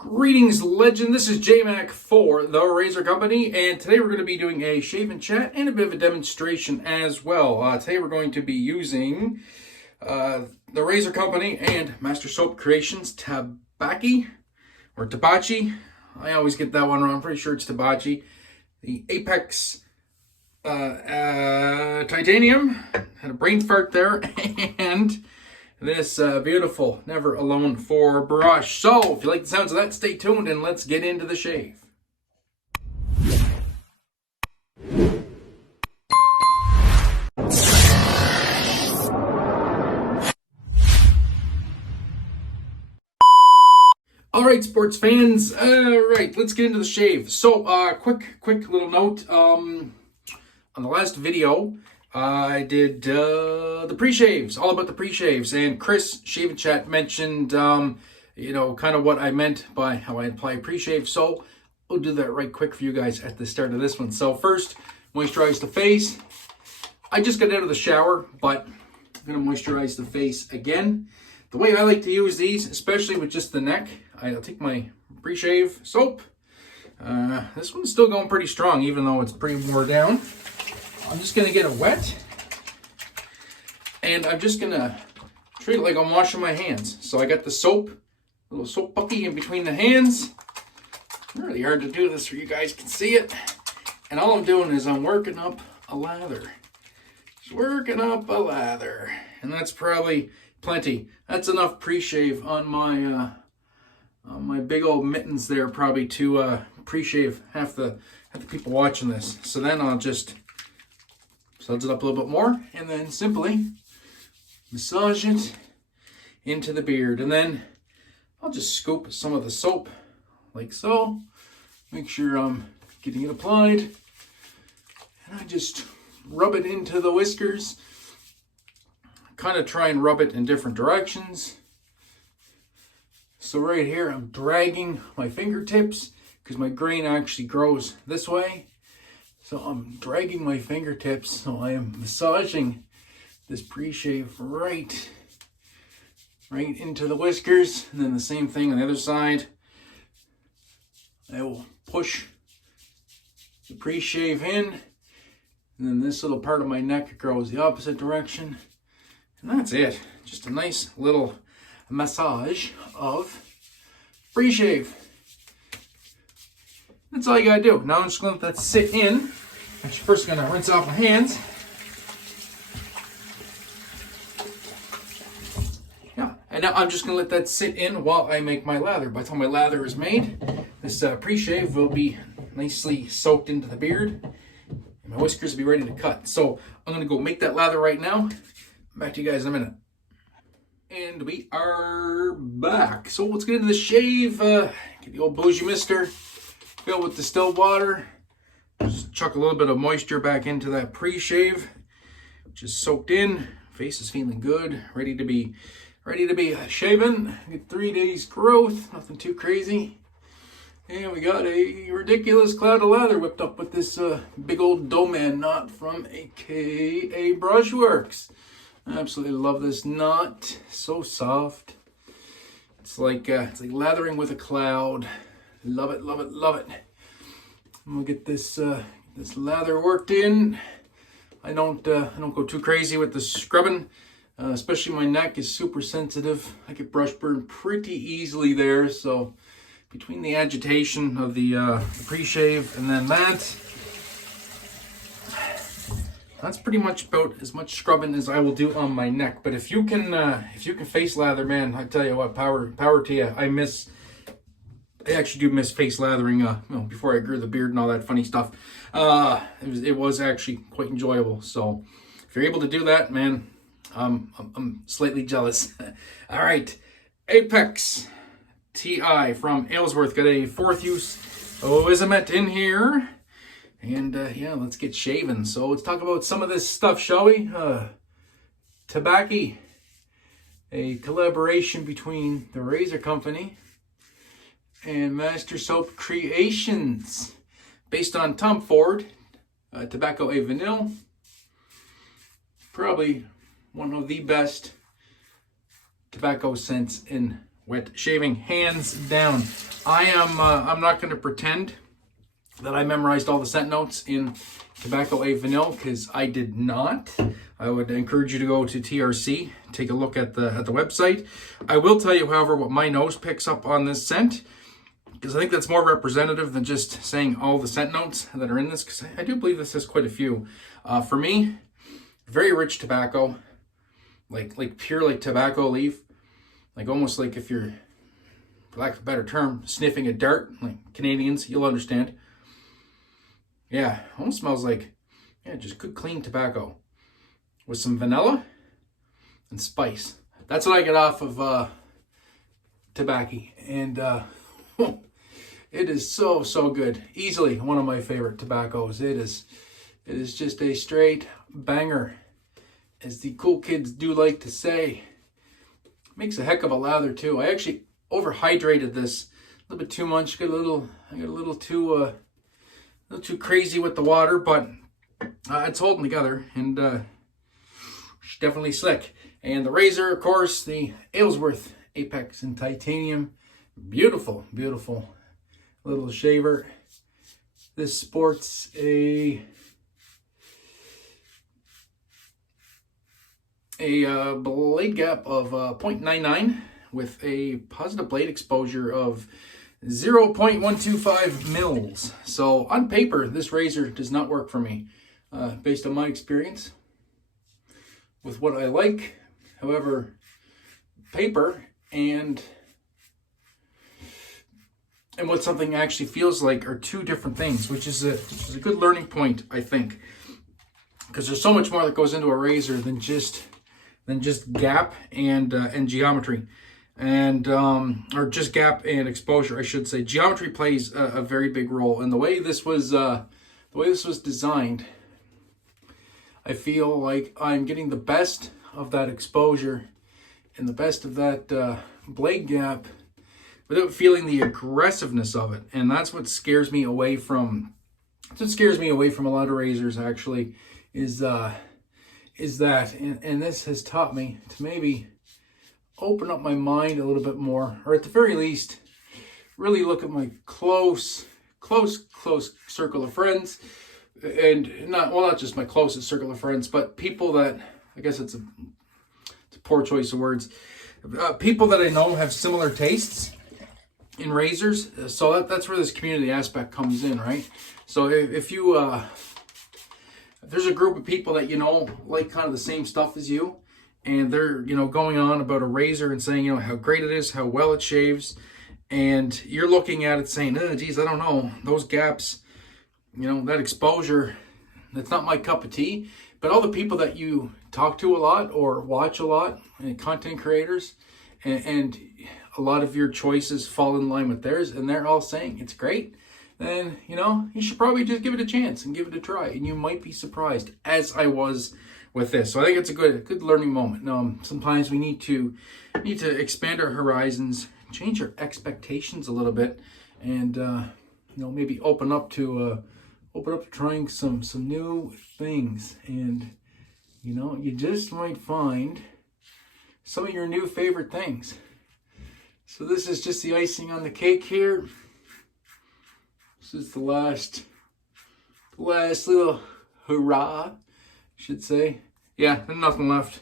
Greetings, legend. This is J-Mac for the Razor Company, and today we're going to be doing a shave and chat and a bit of a demonstration as well. Today we're going to be using the Razor Company and Master Soap Creations Tabacchi, or Tabacchi. I always get that one wrong. I'm pretty sure it's Tabacchi. The Apex Titanium. Had a brain fart there, and this beautiful Never Alone 4 brush. So, if you like the sounds of that, stay tuned and let's get into the shave. Alright, sports fans. Alright, let's get into the shave. So, quick little note. On the last video, I did the pre-shaves, all about the pre-shaves, and Chris Shave and Chat mentioned, you know, kind of what I meant by how I apply pre-shave. So we'll do that right quick for you guys at the start of this one. So first, moisturize the face. I just got out of the shower, but I'm going to moisturize the face again. The way I like to use these, especially with just the neck, I'll take my pre-shave soap. This one's still going pretty strong, even though it's pretty wore down. I'm just going to get it wet, and I'm just going to treat it like I'm washing my hands. So I got the soap, a little soap puppy in between the hands. Really hard to do this so you guys can see it. And all I'm doing is I'm working up a lather. Just working up a lather. And that's probably plenty. That's enough pre-shave on my big old mittens there, probably to pre-shave half the people watching this. So then I'll just suds it up a little bit more, and then simply massage it into the beard. And then I'll just scoop some of the soap like so. Make sure I'm getting it applied. And I just rub it into the whiskers. Kind of try and rub it in different directions. So right here, I'm dragging my fingertips because my grain actually grows this way. So I'm dragging my fingertips, so I am massaging this pre-shave right into the whiskers. And then the same thing on the other side. I will push the pre-shave in, and then this little part of my neck grows the opposite direction. And that's it. Just a nice little massage of pre-shave. That's all you gotta do. Now I'm just gonna let that sit in. I'm first gonna rinse off my hands. Yeah, and now I'm just gonna let that sit in while I make my lather. By the time my lather is made, this pre-shave will be nicely soaked into the beard, and my whiskers will be ready to cut. So I'm gonna go make that lather right now. Back to you guys in a minute. And we are back. So let's get into the shave. Get the old bougie mister. Fill with distilled water. Just chuck a little bit of moisture back into that pre-shave, which is soaked in. Face is feeling good, ready to be shaven. Get 3 days growth, nothing too crazy. And we got a ridiculous cloud of lather whipped up with this big old dough man knot from AKA Brushworks. I absolutely love this knot. So soft. It's like lathering with a cloud. Love it, love it, love it. I'm gonna get this this lather worked in. I don't go too crazy with the scrubbing, especially my neck is super sensitive. I get brush burn pretty easily there. So between the agitation of the pre-shave and then that's pretty much about as much scrubbing as I will do on my neck. But if you can face lather, man, I tell you what, power to you. I actually do miss face lathering, you know, before I grew the beard and all that funny stuff. It was actually quite enjoyable. So if you're able to do that, man, I'm slightly jealous. All right, Apex Ti from Aylsworth. Got a 4th use Wizamet in here. And yeah, let's get shaving. So let's talk about some of this stuff, shall we? Tabacchi, a collaboration between the Razor Company and Master Soap Creations, based on Tom Ford, Tobacco A Vanille. Probably one of the best tobacco scents in wet shaving, hands down. I'm not going to pretend that I memorized all the scent notes in Tobacco A Vanille, because I did not. I would encourage you to go to TRC, take a look at the website. I will tell you, however, what my nose picks up on this scent, because I think that's more representative than just saying all the scent notes that are in this, because I do believe this has quite a few. For me, very rich tobacco, like pure like tobacco leaf, like almost like if you're, for lack of a better term, sniffing a dart, like Canadians, you'll understand. Yeah, almost smells like, yeah, just good clean tobacco with some vanilla and spice. That's what I get off of Tabacchi, and it is so good. Easily one of my favorite tobaccos. It is just a straight banger, as the cool kids do like to say. Makes a heck of a lather too. I actually overhydrated this a little bit too much. I got a little too crazy with the water, but it's holding together, and it's definitely slick. And the razor, of course, the Aylsworth Apex in titanium. Beautiful little shaver. This sports a blade gap of 0.99 with a positive blade exposure of 0.125 mils. So on paper, this razor does not work for me, based on my experience with what I like. However, paper and what something actually feels like are two different things, which is a good learning point, I think, because there's so much more that goes into a razor than just gap and geometry, and or just gap and exposure, I should say. Geometry plays a very big role, and the way this was designed, I feel like I'm getting the best of that exposure and the best of that blade gap without feeling the aggressiveness of it. And that's what scares me away from a lot of razors, actually, is that, and this has taught me to maybe open up my mind a little bit more, or at the very least really look at my close circle of friends, and not just my closest circle of friends, but people that, I guess it's a poor choice of words, people that I know have similar tastes in razors. So that's where this community aspect comes in, right? So if you if there's a group of people that like kind of the same stuff as you, and they're going on about a razor and saying how great it is, how well it shaves, and you're looking at it saying, oh geez, I don't know, those gaps, that exposure, that's not my cup of tea. But all the people that you talk to a lot or watch a lot, and content creators, and a lot of your choices fall in line with theirs, and they're all saying it's great, then you should probably just give it a chance and give it a try, and you might be surprised, as I was with this. So I think it's a good learning moment. Sometimes we need to expand our horizons, change our expectations a little bit, and maybe open up to trying some new things, and you just might find some of your new favorite things. So this is just the icing on the cake here. This is the last little hurrah, I should say. Yeah, there's nothing left.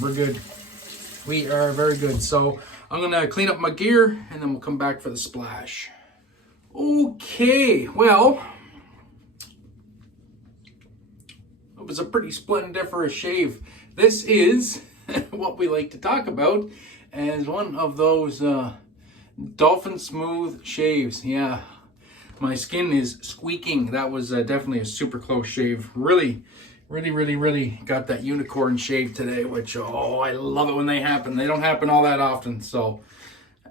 We're good. We are very good. So I'm gonna clean up my gear, and then we'll come back for the splash. Okay, well, it was a pretty splendiferous shave. This is what we like to talk about as one of those dolphin smooth shaves. Yeah, my skin is squeaking. That was definitely a super close shave. Really got that unicorn shave today, which, oh, I love it when they happen. They don't happen all that often, so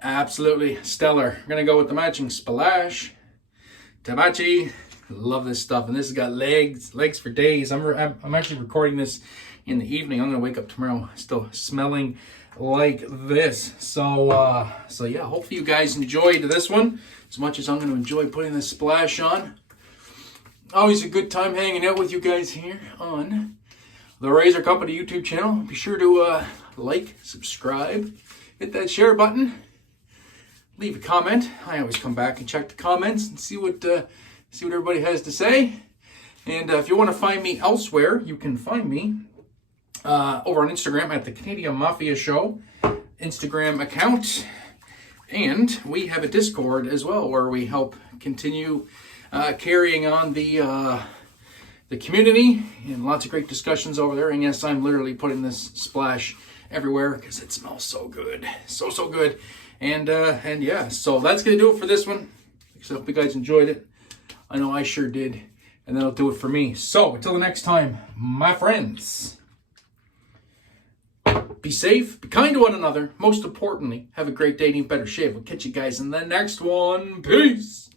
absolutely stellar. I'm gonna go with the matching splash. Tabacchi, love this stuff, and this has got legs for days. I'm actually recording this in the evening. I'm gonna wake up tomorrow still smelling like this. So yeah, hopefully you guys enjoyed this one as much as I'm gonna enjoy putting this splash on. Always a good time hanging out with you guys here on the Razor Company YouTube channel. Be sure to like, subscribe, hit that share button. Leave a comment. I always come back and check the comments and see what everybody has to say. And if you want to find me elsewhere, you can find me over on Instagram at the Canadian Mafia Show Instagram account. And we have a Discord as well where we help continue carrying on the community, and lots of great discussions over there. And yes, I'm literally putting this splash everywhere because it smells so good. So good. And yeah, so that's going to do it for this one. So I hope you guys enjoyed it. I know I sure did. And that'll do it for me. So until the next time, my friends, be safe, be kind to one another. Most importantly, have a great day and even better shave. We'll catch you guys in the next one. Peace.